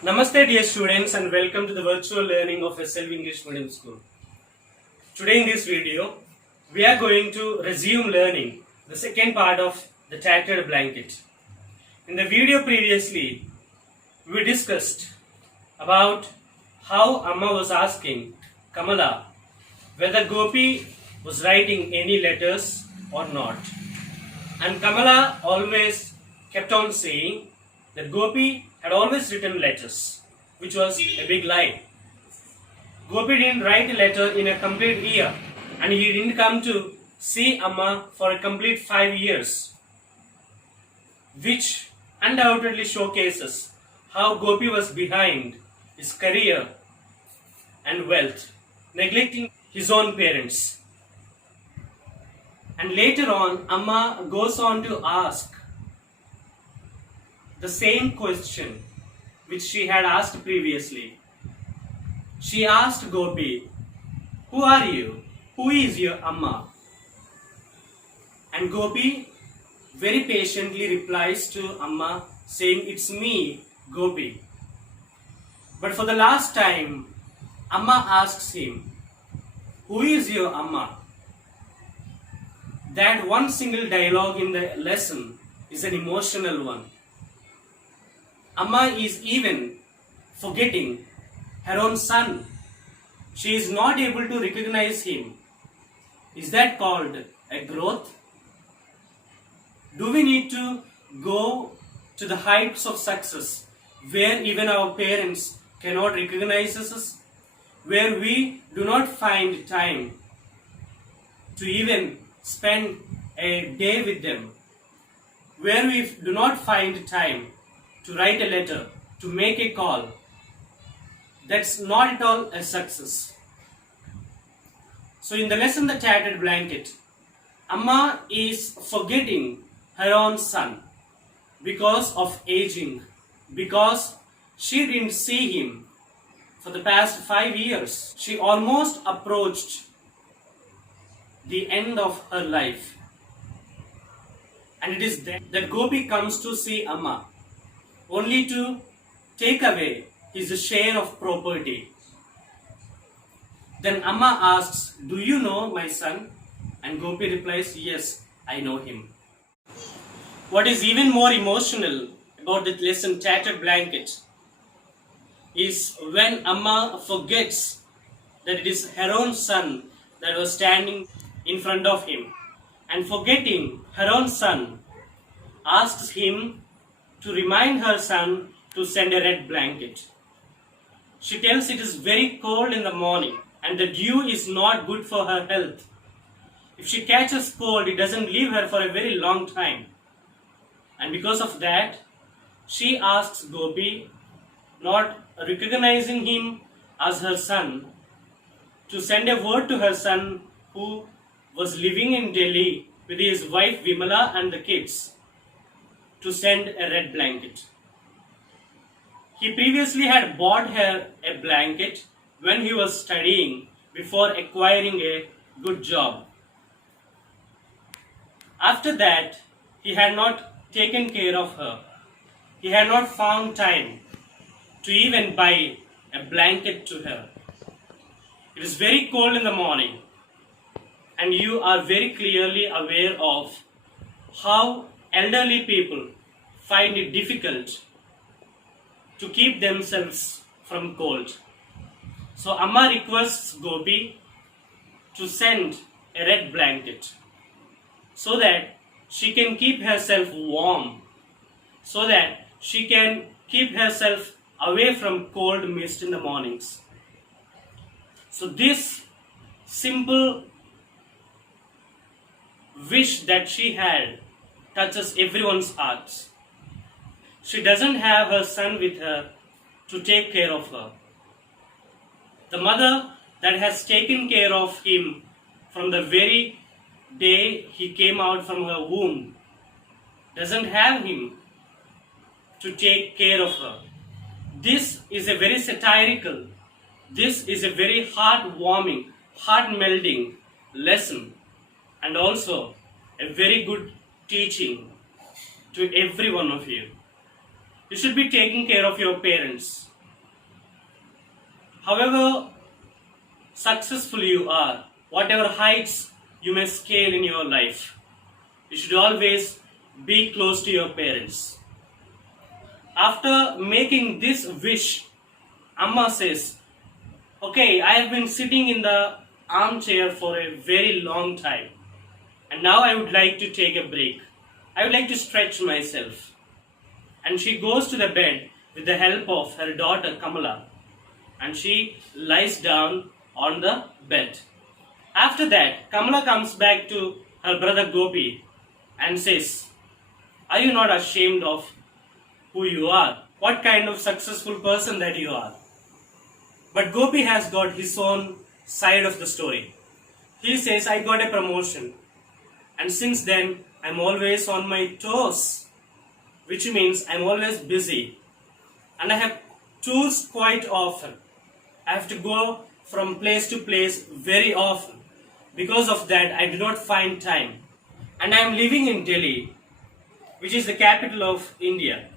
Namaste dear students and welcome to the virtual learning of SLV English Medium School. Today in this video, we are going to resume learning the second part of the tattered blanket. In the video previously, we discussed about how Amma was asking Kamala whether Gopi was writing any letters or not. And Kamala always kept on saying that Gopi had always written letters, which was a big lie. Gopi didn't write a letter in a complete year, and he didn't come to see Amma for a complete 5 years, which undoubtedly showcases how Gopi was behind his career and wealth, neglecting his own parents. And later on, Amma goes on to ask the same question which she had asked previously. She asked Gopi, "Who are you? Who is your Amma?" And Gopi very patiently replies to Amma saying, "It's me, Gopi." But for the last time, Amma asks him, "Who is your Amma?" That one single dialogue in the lesson is an emotional one. Amma is even forgetting her own son. She is not able to recognize him. Is that called a growth? Do we need to go to the heights of success where even our parents cannot recognize us? Where we do not find time to even spend a day with them? Where we do not find time to write a letter, to make a call? That's not at all a success. So in the lesson The Tattered Blanket, Amma is forgetting her own son because of aging, because she didn't see him for the past 5 years. She almost approached the end of her life. And it is then that Gopi comes to see Amma, only to take away his share of property. Then Amma asks, "Do you know my son?" And Gopi replies, "Yes, I know him." What is even more emotional about the lesson Tattered Blanket is when Amma forgets that it is her own son that was standing in front of him, and forgetting her own son, asks him to remind her son to send a red blanket. She tells it is very cold in the morning and the dew is not good for her health. If she catches cold, it doesn't leave her for a very long time. And because of that, she asks Gopi, not recognizing him as her son, to send a word to her son who was living in Delhi with his wife Vimala and the kids, to send a red blanket. He previously had bought her a blanket when he was studying before acquiring a good job. After that, he had not taken care of her. He had not found time to even buy a blanket to her. It is very cold in the morning, and you are very clearly aware of how elderly people find it difficult to keep themselves from cold. So Amma requests Gopi to send a red blanket so that she can keep herself warm, so that she can keep herself away from cold mist in the mornings. So this simple wish that she had touches everyone's hearts. She doesn't have her son with her to take care of her. The mother that has taken care of him from the very day he came out from her womb doesn't have him to take care of her. This is a very satirical, this is a very heartwarming, heart-melting lesson, and also a very good teaching to every one of you. You should be taking care of your parents. However successful you are, whatever heights you may scale in your life, you should always be close to your parents. After making this wish, Amma says, okay, I have been sitting in the armchair for a very long time, and now I would like to take a break. I would like to stretch myself. And she goes to the bed with the help of her daughter Kamala, and she lies down on the bed. After that, Kamala comes back to her brother Gopi and says, are you not ashamed of who you are? What kind of successful person that you are? But Gopi has got his own side of the story. He says, I got a promotion, and since then I'm always on my toes, which means I'm always busy, and I have tours quite often. I have to go from place to place very often. Because of that, I do not find time. And I am living in Delhi, which is the capital of India,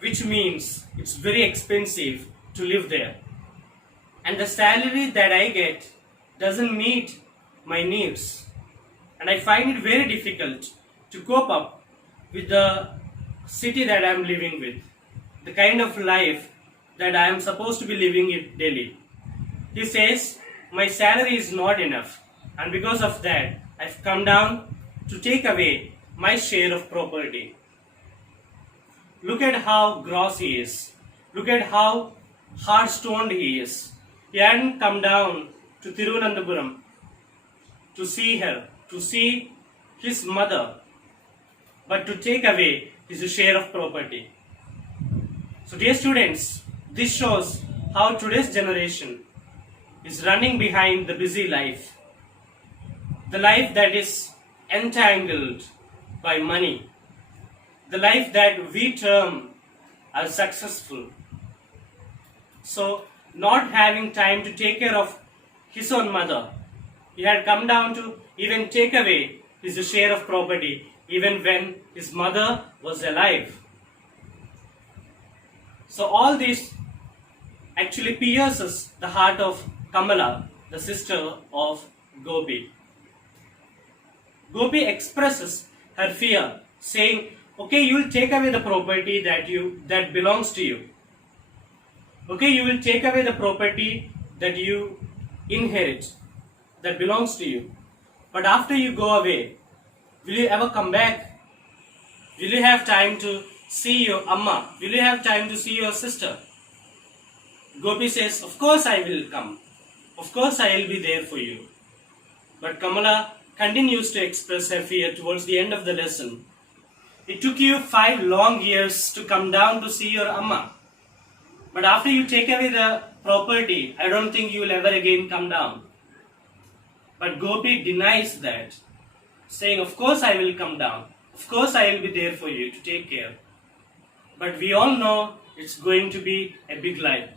which means it's very expensive to live there. And the salary that I get doesn't meet my needs. And I find it very difficult to cope up with the city that I am living with, the kind of life that I am supposed to be living in Delhi. He says, my salary is not enough, and because of that, I've come down to take away my share of property. Look at how gross he is. Look at how hard-stoned he is. He hadn't come down to Tirunandapuram to see her, to see his mother, but to take away his share of property. So dear students, this shows how today's generation is running behind the busy life. The life that is entangled by money. The life that we term as successful. So, not having time to take care of his own mother, he had come down to even take away his share of property even when his mother was alive. So all this actually pierces the heart of Kamala, the sister of Gopi. Gopi expresses her fear, saying, okay, you will take away the property that belongs to you. Okay, you will take away the property that you inherit, that belongs to you. But after you go away, will you ever come back? Will you have time to see your Amma? Will you have time to see your sister? Gopi says, of course I will come. Of course I will be there for you. But Kamala continues to express her fear towards the end of the lesson. It took you 5 long years to come down to see your Amma. But after you take away the property, I don't think you will ever again come down. But Gopi denies that, saying, of course I will come down. Of course I will be there for you to take care. But we all know it's going to be a big lie.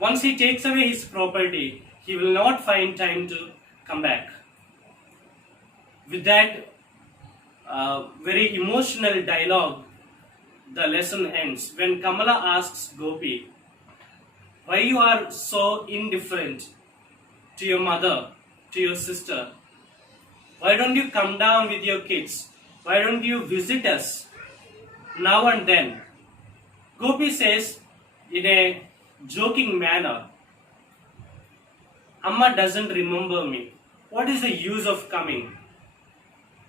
Once he takes away his property, he will not find time to come back. With that very emotional dialogue, the lesson ends when Kamala asks Gopi, why you are so indifferent to your mother, to your sister? Why don't you come down with your kids? Why don't you visit us now and then? Gopi says in a joking manner, Amma doesn't remember me. What is the use of coming?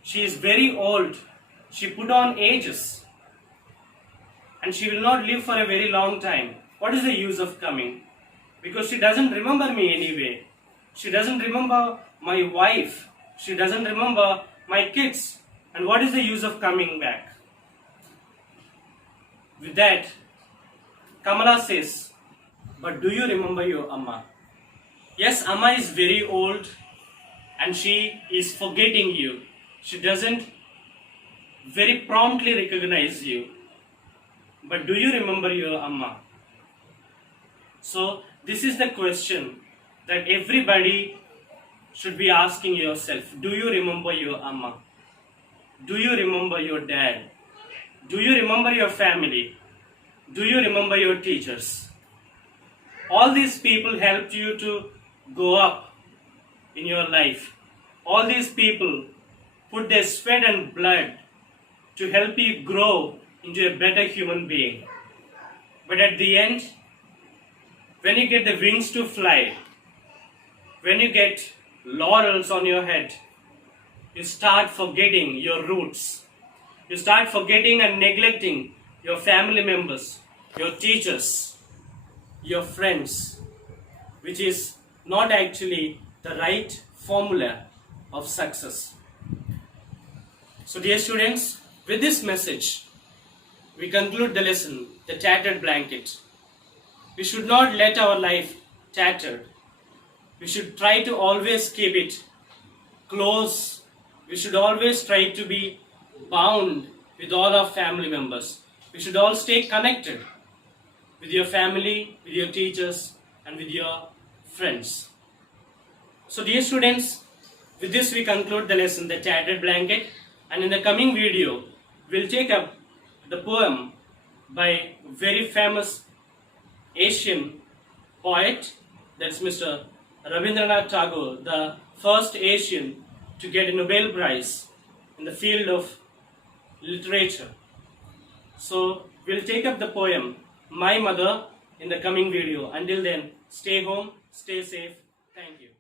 She is very old. She put on ages. And she will not live for a very long time. What is the use of coming? Because she doesn't remember me anyway. She doesn't remember my wife. She doesn't remember my kids. And what is the use of coming back? With that, Kamala says, but do you remember your Amma? Yes, Amma is very old and she is forgetting you. She doesn't very promptly recognize you. But do you remember your Amma? So this is the question that everybody should be asking yourself. Do you remember your Amma? Do you remember your dad? Do you remember your family? do you remember your teachers? All these people helped you to go up in your life. All these people put their sweat and blood to help you grow into a better human being. But at the end, when you get the wings to fly, when you get laurels on your head, you start forgetting your roots. You start forgetting and neglecting your family members, your teachers, your friends, which is not actually the right formula of success. So, dear students, with this message, we conclude the lesson, the tattered blanket. We should not let our life tattered. We should try to always keep it close. We should always try to be bound with all our family members. We should all stay connected with your family, with your teachers, and with your friends. So, dear students, with this we conclude the lesson, the tattered blanket. And in the coming video, we'll take up the poem by very famous Asian poet, that's Mr. Rabindranath Tagore, the first Asian to get a Nobel Prize in the field of literature. So we'll take up the poem My Mother in the coming video. Until then, stay home, stay safe. Thank you.